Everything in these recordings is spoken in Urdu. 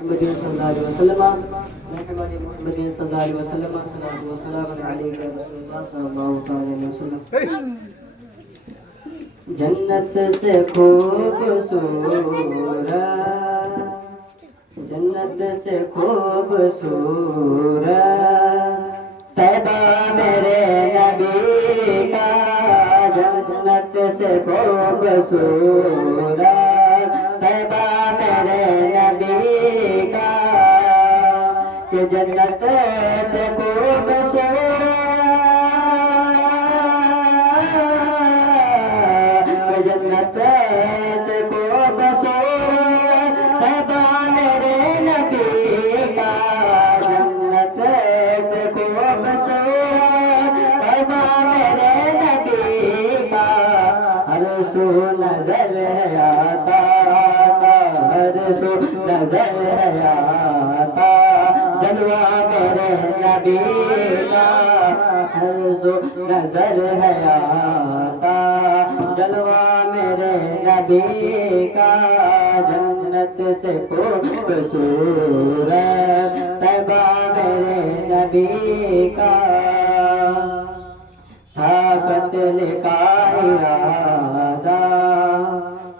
محمد صلی اللہ علیہ وسلم محمد صلی اللہ علیہ وسلم صلاۃ و سلام علیک یا رسول اللہ صلی اللہ علیہ وسلم. جنت سے خوبصورت، جنت سے خوبصورت طیبہ میرے نبی کا، جنت سے خوبصورت طیبہ میرے نبی کا، کہ جنت سے خوبصورت، جنت سے خوبصورت طیبہ میرے نبی کا، جنت سے خوبصورت طیبہ میرے نبی کا. ہر سو نظر ہے آتا، ہر سو نظر ہے آتا جلوہ میرے نبی کا، ہر سو نظر ہے آتا جلوہ میرے نبی کا. جنت سے خوبصورت طیبہ میرے نبی کا، تھا قتل کا ارادہ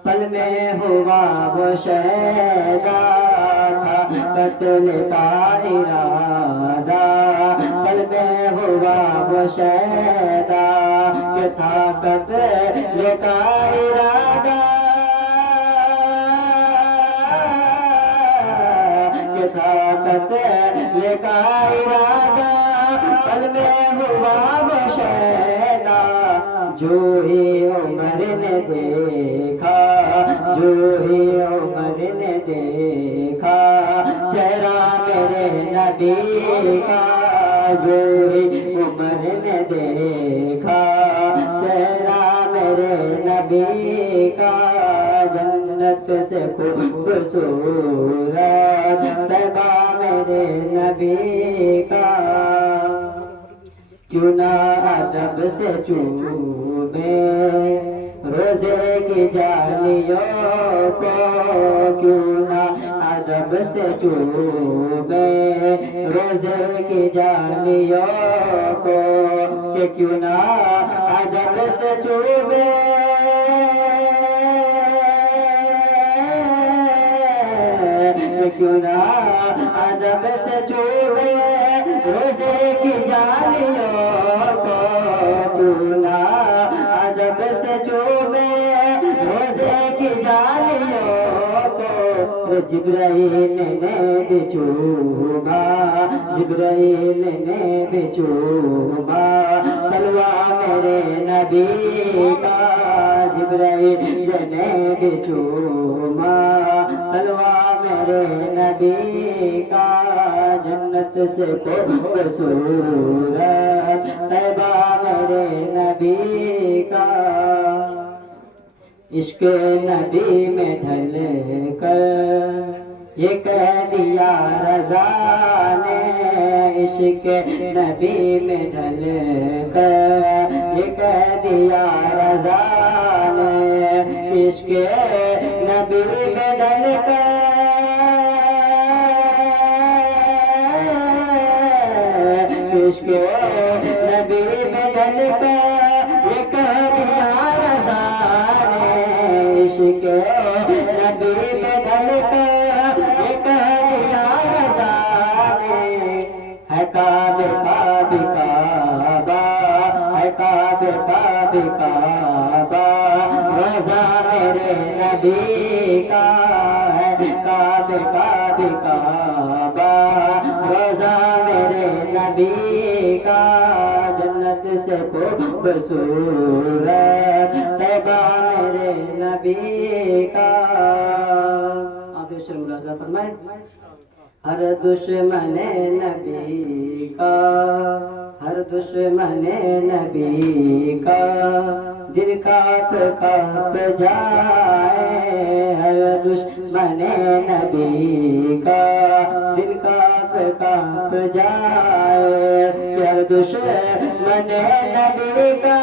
پل میں ہوا وہ شہدا، تھا قتل کا ارادہ پل میں ہوا وہ شہدا، کہ تھا قتل کا ارادہ، کہ تھا قتل کا ارادہ پل میں ہوا وہ شہدا. جو ہی عمر نے دیکھا، جو ہی عمر نے دیکھا چہرہ میرے نبی کا، جو ہی عمر نے دیکھا چہرہ میرے نبی کا. جنت سے خوبصورت طیبہ میرے نبی کا، کیوں نہ ادب سے چومے روزے کی جالیوں کو، کیوں نہ ادب سے چومے روزے کی جالیوں کو، کہ کیوں نہ ادب سے چومے کیوں نہ ادب سے چومے روزے کی جالیوں کو، کیوں نہ ادب سے چومے روزے کی جالیوں کو. جبرائیل نے بھی چوما، جبرائیل نے بھی چوما تلوہ میرے نبی کا، جبرائیل نے بھی چوما تلوہ میرے نبی کا. جنت سے خوبصورت طیبہ میرے نبی کا، عشق نبی میں ڈھل کر یہ کہہ دیا رضا نے، عشق نبی میں ڈھل کر یہ کہہ دیا رضا نے، عشق نبی میں ڈھل کر عشق نبی میں ڈھل کر یہ کہہ دیا رضا نے، عشق نبی میں ڈھل کر یہ کہہ دیا رضا نے. ہے کعبہ کعبہ کعبہ، ہے کعبہ کعبہ کعبہ روضہ میرے نبی کا، ہے کعبہ کعبہ کعبہ روضہ میرے نبی کا. جنت سے خوبصورت طیبہ میرے نبی کا. آپ شروع ملاحظہ فرمائیں. ہر دشمن نبی کا، ہر دشمن نبی کا دل کانپ کانپ جائے، ہر دشمن نبی کا دل کانپ کانپ جائے، ہر دشمن نبی کا